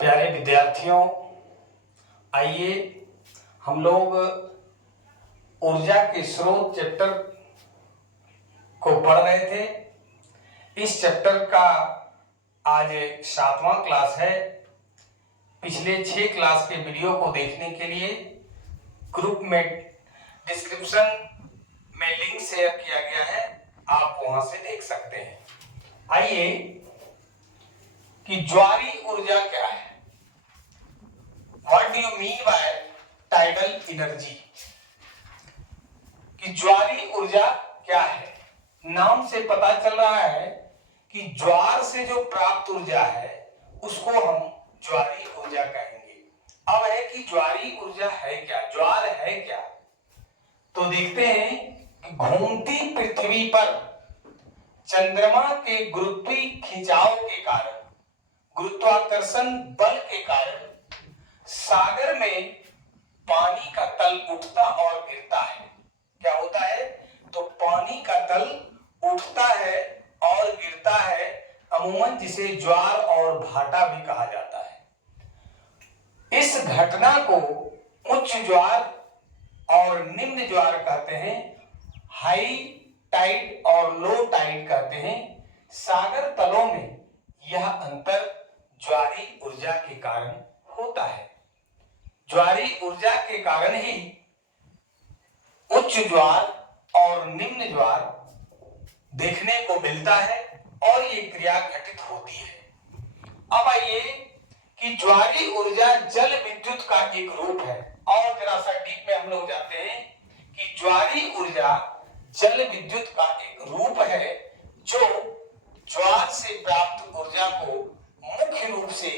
प्यारे विद्यार्थियों, आइए हम लोग ऊर्जा के स्रोत चैप्टर को पढ़ रहे थे। इस चैप्टर का आज 7वां क्लास है। पिछले 6 क्लास के वीडियो को देखने के लिए ग्रुप में डिस्क्रिप्शन में लिंक शेयर किया गया है, आप वहां से देख सकते हैं। आइए कि ज्वारीय ऊर्जा क्या है, what do you mean bye tidal energy, कि ज्वारीय ऊर्जा क्या है। नाम से पता चल रहा है कि ज्वार से जो प्राप्त ऊर्जा है उसको हम ज्वारीय ऊर्जा कहेंगे। अब है कि ज्वारीय ऊर्जा है क्या, ज्वार है क्या। तो देखते हैं कि घूमती पृथ्वी पर चंद्रमा के गुरुत्वीय खिंचाव के कारण, गुरुत्वाकर्षण बल के कारण सागर में पानी का तल उठता और गिरता है। क्या होता है? तो पानी का तल उठता है और गिरता है, अमूमन जिसे ज्वार और भाटा भी कहा जाता है। इस घटना को उच्च ज्वार और निम्न ज्वार कहते हैं, हाई टाइड और लो टाइड कहते हैं। सागर तलों में यह अंतर ज्वारीय ऊर्जा के कारण होता है। ज्वारीय ऊर्जा के कारण ही उच्च ज्वार और निम्न ज्वार देखने को मिलता है और ये क्रिया घटित होती है। अब आइए कि ज्वारीय ऊर्जा जल विद्युत का एक रूप है, और जरा सा डीप में हम लोग जाते हैं कि ज्वारीय ऊर्जा जल विद्युत का एक रूप है जो ज्वार से प्राप्त ऊर्जा को मुख्य रूप से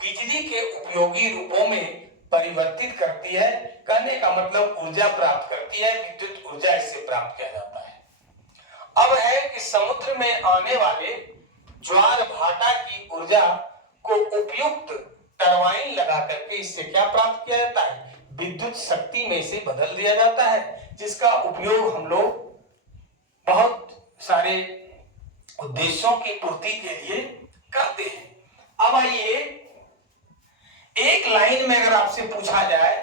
बिजली के उपयोगी रूपों में परिवर्तित करती है। कहने का मतलब ऊर्जा प्राप्त करती है, विद्युत ऊर्जा इससे प्राप्त किया जाता है। अब है कि समुद्र में आने वाले ज्वार भाटा की ऊर्जा को उपयुक्त टरबाइन लगा करके इससे क्या प्राप्त किया जाता है, विद्युत शक्ति में इसे बदल दिया जाता है, जिसका उपयोग हम लोग बहुत सारे उद्देश्यों की पूर्ति के लिए करते हैं। अब आइए, एक लाइन में अगर आपसे पूछा जाए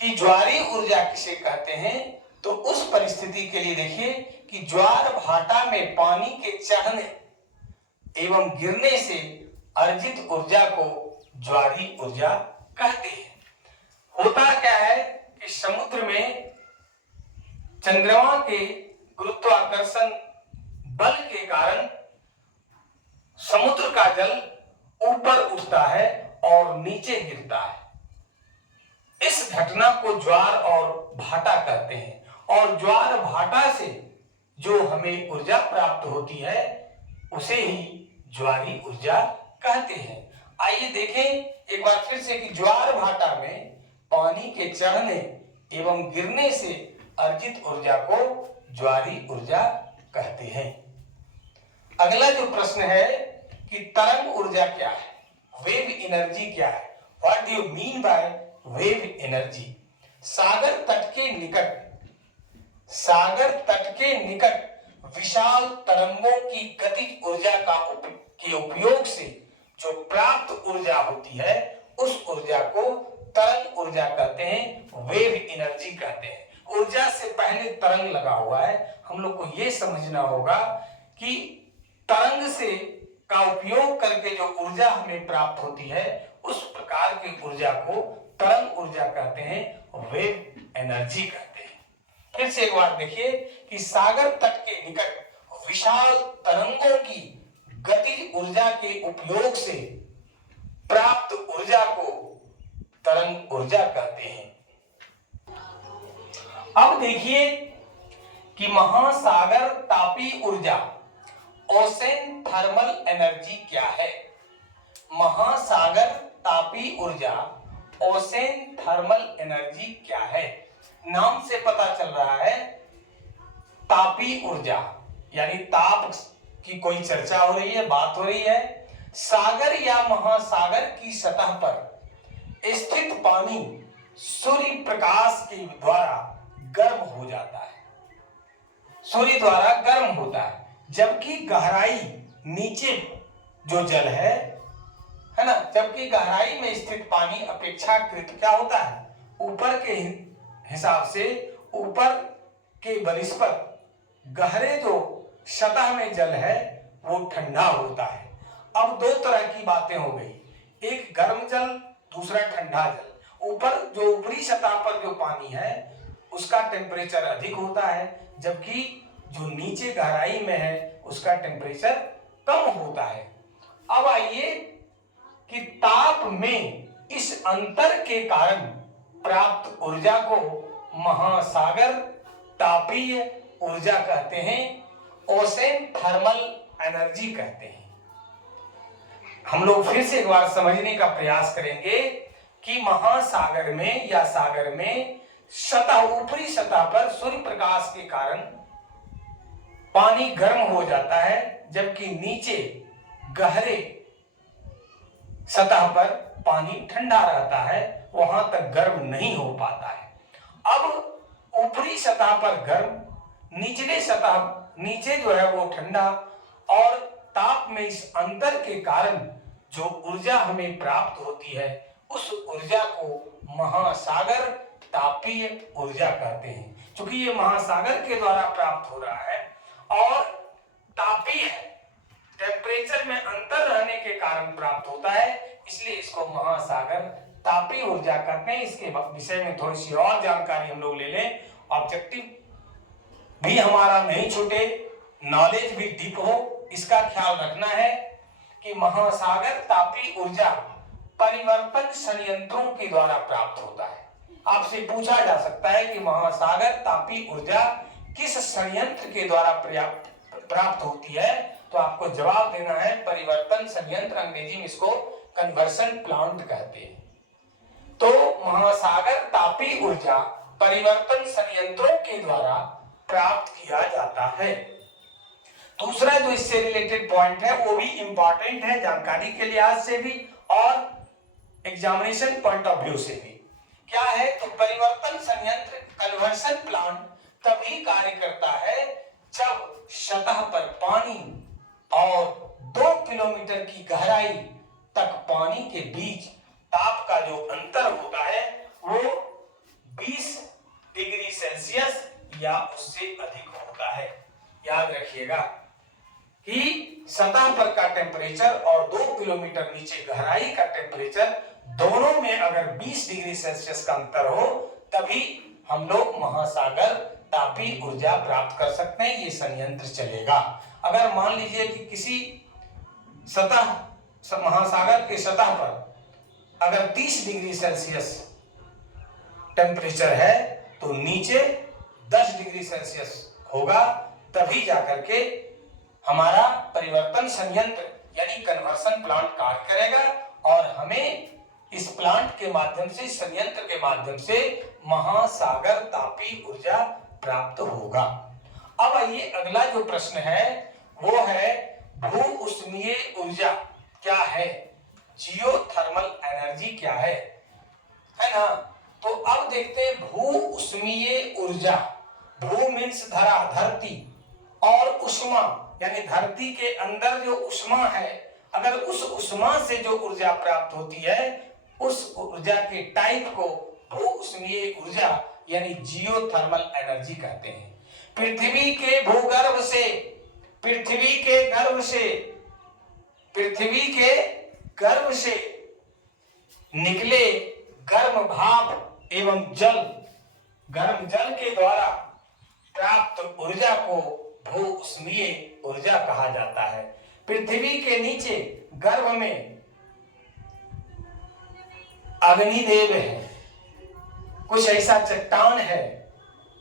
कि ज्वारीय ऊर्जा किसे कहते हैं, तो उस परिस्थिति के लिए देखिए कि ज्वार भाटा में पानी के चढ़ने एवं गिरने से अर्जित ऊर्जा को ज्वारीय ऊर्जा कहते हैं। होता क्या है कि समुद्र में चंद्रमा के गुरुत्वाकर्षण बल के कारण समुद्र का जल ऊपर उठता है और नीचे गिरता है। इस घटना को ज्वार और भाटा कहते हैं, और ज्वार भाटा से जो हमें ऊर्जा प्राप्त होती है उसे ही ज्वारीय ऊर्जा कहते हैं। आइए देखें एक बार फिर से कि ज्वार भाटा में पानी के चढ़ने एवं गिरने से अर्जित ऊर्जा को ज्वारीय ऊर्जा कहते हैं। अगला जो प्रश्न है कि तरंग ऊर्जा क्या है, वेव एनर्जी क्या है, what do you mean by wave energy. सागर तट के निकट विशाल तरंगों की गतिज ऊर्जा के उपयोग से जो प्राप्त ऊर्जा होती है उस ऊर्जा को तरंग ऊर्जा कहते हैं, वेव एनर्जी कहते हैं। ऊर्जा से पहले तरंग लगा हुआ है, हम लोग को यह समझना होगा कि तरंग से का उपयोग करके जो ऊर्जा हमें प्राप्त होती है उस प्रकार की ऊर्जा को तरंग ऊर्जा कहते हैं, वेव एनर्जी कहते हैं। फिर से एक बार देखिए कि सागर तट के निकट विशाल तरंगों की गतिज ऊर्जा के उपयोग से प्राप्त ऊर्जा को तरंग ऊर्जा कहते हैं। अब देखिए कि महासागर तापीय ऊर्जा, ओशन थर्मल एनर्जी क्या है। महासागर तापीय ऊर्जा, ओशन थर्मल एनर्जी क्या है। नाम से पता चल रहा है तापीय ऊर्जा, यानी ताप की कोई चर्चा हो रही है, बात हो रही है। सागर या महासागर की सतह पर स्थित पानी सूर्य प्रकाश के द्वारा गर्म हो जाता है, सूर्य द्वारा गर्म होता है, जबकि गहराई नीचे जो जल है है ना। जबकि गहराई में स्थित पानी अपेक्षाकृत क्या होता है, ऊपर के हिसाब से, ऊपर के बनिस्पत गहरे जो सतह में जल है वो ठंडा होता है। अब दो तरह की बातें हो गई, एक गर्म जल, दूसरा ठंडा जल। ऊपर जो ऊपरी सतह पर जो पानी है उसका टेम्परेचर अधिक होता है, जबकि जो नीचे गहराई में है उसका टेम्परेचर कम होता है। अब आइए कि ताप में इस अंतर के कारण प्राप्त ऊर्जा को महासागर तापीय ऊर्जा कहते हैं, ओशन थर्मल एनर्जी कहते हैं। हम लोग फिर से एक बार समझने का प्रयास करेंगे कि महासागर में या सागर में सतह, ऊपरी सतह पर सूर्य प्रकाश के कारण पानी गर्म हो जाता है, जबकि नीचे गहरे सतह पर पानी ठंडा रहता है, वहां तक गर्म नहीं हो पाता है। अब ऊपरी सतह पर गर्म, निचले सतह नीचे जो है वो ठंडा, और ताप में इस अंतर के कारण जो ऊर्जा हमें प्राप्त होती है उस ऊर्जा को महासागर तापीय ऊर्जा कहते हैं। क्योंकि ये महासागर के द्वारा प्राप्त हो रहा है और तापीय टेम्परेचर में अंतर रहने के कारण प्राप्त होता है, इसलिए इसको महासागर तापीय ऊर्जा कहते हैं। इसके विषय में थोड़ी सी और जानकारी हम लोग ले लें, ऑब्जेक्टिव भी हमारा नहीं छूटे, नॉलेज भी डीप हो, इसका ख्याल रखना है कि महासागर तापीय ऊर्जा परिवर्तन संयंत्रों के द्वारा प्राप्त होता है। आपसे पूछा जा सकता है कि महासागर तापीय ऊर्जा किस संयंत्र के द्वारा प्राप्त होती है, तो आपको जवाब देना है परिवर्तन संयंत्र, अंग्रेजी में इसको कन्वर्शन प्लांट कहते हैं। तो महासागर तापीय ऊर्जा परिवर्तन संयंत्रों के द्वारा प्राप्त किया जाता है। दूसरा जो इससे रिलेटेड पॉइंट है वो भी इंपॉर्टेंट है जानकारी के लिहाज से भी और एग्जामिनेशन पॉइंट ऑफ व्यू से भी। क्या है, तो परिवर्तन संयंत्र कन्वर्शन प्लांट तभी कार्य करता है जब सतह पर पानी और 2 किलोमीटर की गहराई तक पानी के बीच ताप का जो अंतर होता है वो 20 डिग्री सेल्सियस या उससे अधिक होता है। याद रखिएगा कि सतह पर का टेम्परेचर और 2 किलोमीटर नीचे गहराई का टेम्परेचर दोनों में अगर 20 डिग्री सेल्सियस का अंतर हो तभी हम लोग महासागर तापीय ऊर्जा प्राप्त कर सकते हैं, ये संयंत्र चलेगा। अगर मान लीजिए कि किसी महासागर के सतह पर अगर 30 डिग्री सेल्सियस टेम्परेचर है तो नीचे 10 डिग्री सेल्सियस होगा, तभी जाकर के हमारा परिवर्तन संयंत्र यानी कन्वर्शन प्लांट कार्य करेगा और हमें इस प्लांट के माध्यम से, संयंत्र के माध्यम से महासागर तापीय ऊर्जा प्राप्त होगा। अब आइए अगला जो प्रश्न है वो है भू उष्मीय ऊर्जा क्या है, जियोथर्मल एनर्जी क्या है ना। तो अब देखते हैं भू उष्मीय ऊर्जा। भू मीन्स धरा, धरती, और उष्मा यानी धरती के अंदर जो उष्मा है, अगर उस उष्मा से जो ऊर्जा प्राप्त होती है उस ऊर्जा के टाइप को भू उष्मीय ऊर्जा यानी जियोथर्मल एनर्जी कहते हैं। पृथ्वी के भूगर्भ से, पृथ्वी के गर्भ से, पृथ्वी के गर्भ से निकले गर्म भाप एवं जल, गर्म जल के द्वारा प्राप्त ऊर्जा को भू उष्मीय ऊर्जा कहा जाता है। पृथ्वी के नीचे गर्भ में अग्निदेव है, कुछ ऐसा चट्टान है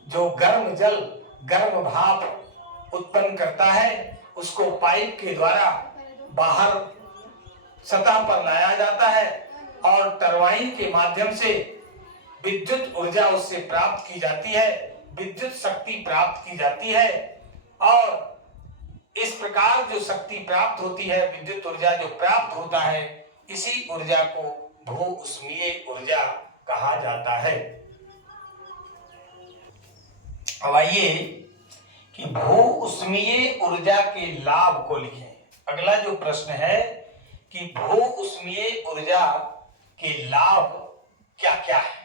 जो गर्म जल, गर्म भाप उत्पन्न करता है, उसको पाइप के द्वारा बाहर सतह पर लाया जाता है और टरबाइन के माध्यम से विद्युत ऊर्जा उससे प्राप्त की जाती है, विद्युत शक्ति प्राप्त की जाती है और इस प्रकार जो शक्ति प्राप्त होती है, विद्युत ऊर्जा जो प्राप्त होता है, इसी ऊर्जा को भू उष्मीय ऊर्जा कहा जाता है। अब आइए कि भू उष्मीय ऊर्जा के लाभ को लिखें। अगला जो प्रश्न है कि भू ऊष्मीय ऊर्जा के लाभ क्या क्या है।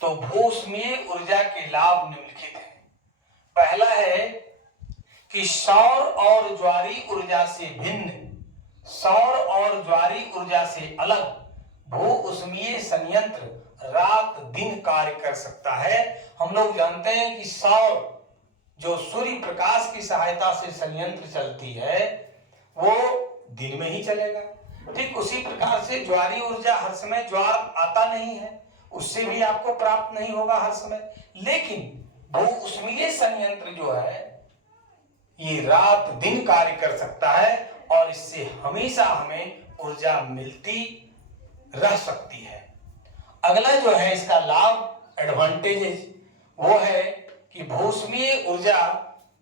तो भू ऊष्मीय ऊर्जा के लाभ निम्नलिखित हैं। पहला है कि सौर और ज्वारीय ऊर्जा से भिन्न, सौर और ज्वारीय ऊर्जा से अलग भू ऊष्मीय संयंत्र रात दिन कार्य कर सकता है। हम लोग जानते हैं कि सौर जो सूर्य प्रकाश की सहायता से संयंत्र चलती है वो दिन में ही चलेगा। ठीक उसी प्रकार से ज्वारीय ऊर्जा हर समय ज्वार आता नहीं है, उससे भी आपको प्राप्त नहीं होगा हर समय। लेकिन भू ऊष्मीय संयंत्र जो है ये रात दिन कार्य कर सकता है और इससे हमेशा हमें ऊर्जा मिलती रह सकती है। अगला जो है इसका लाभ एडवांटेजेस वो है कि भू ऊष्मीय ऊर्जा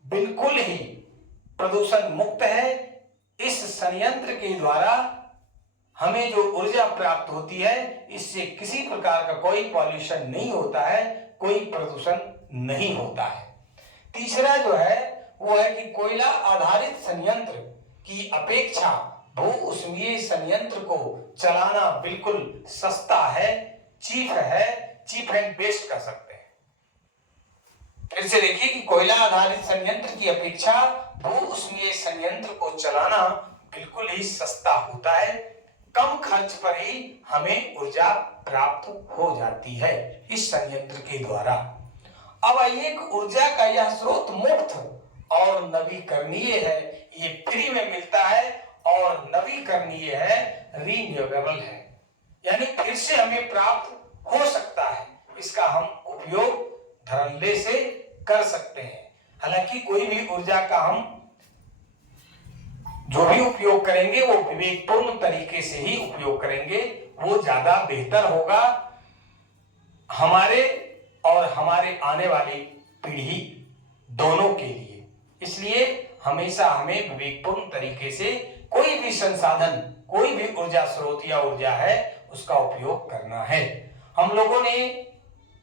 बिल्कुल ही प्रदूषण मुक्त है। इस संयंत्र के द्वारा हमें जो ऊर्जा प्राप्त होती है इससे किसी प्रकार का कोई पॉल्यूशन नहीं होता है, कोई प्रदूषण नहीं होता है। तीसरा जो है वो है कि कोयला आधारित संयंत्र की अपेक्षा भू ऊष्मीय संयंत्र को चलाना बिल्कुल सस्ता है, चीप एंड बेस्ट कर सकते हैं। फिर से देखिए कि कोयला आधारित संयंत्र की अपेक्षा भू ऊष्मीय संयंत्र को चलाना बिल्कुल ही सस्ता होता है, कम खर्च पर ही हमें ऊर्जा प्राप्त हो जाती है इस संयंत्र के द्वारा। अब एक ऊर्जा का यह स्रोत मुफ्त और नवीकरणीय है, ये फ्री में मिलता है और नवीकरणीय है, रिन्यूएबल है, यानी फिर से हमें प्राप्त हो सकता है। इसका हम उपयोग धड़ल्ले से कर सकते हैं। हालांकि कोई भी ऊर्जा का हम जो भी उपयोग करेंगे वो विवेकपूर्ण तरीके से ही उपयोग करेंगे, वो ज्यादा बेहतर होगा हमारे और हमारे आने वाली पीढ़ी दोनों के लिए। इसलिए हमेशा हमें विवेकपूर्ण तरीके से कोई भी संसाधन, कोई भी ऊर्जा स्रोत या ऊर्जा है उसका उपयोग करना है। हम लोगों ने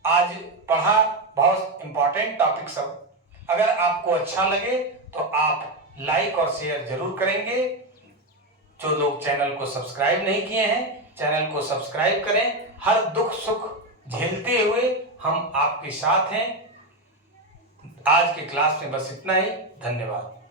आज पढ़ा बहुत इंपॉर्टेंट टॉपिक सब। अगर आपको अच्छा लगे तो आप लाइक और शेयर जरूर करेंगे। जो लोग चैनल को सब्सक्राइब नहीं किए हैं चैनल को सब्सक्राइब करें। हर दुख सुख झेलते हुए हम आपके साथ हैं। आज के क्लास में बस इतना ही। धन्यवाद।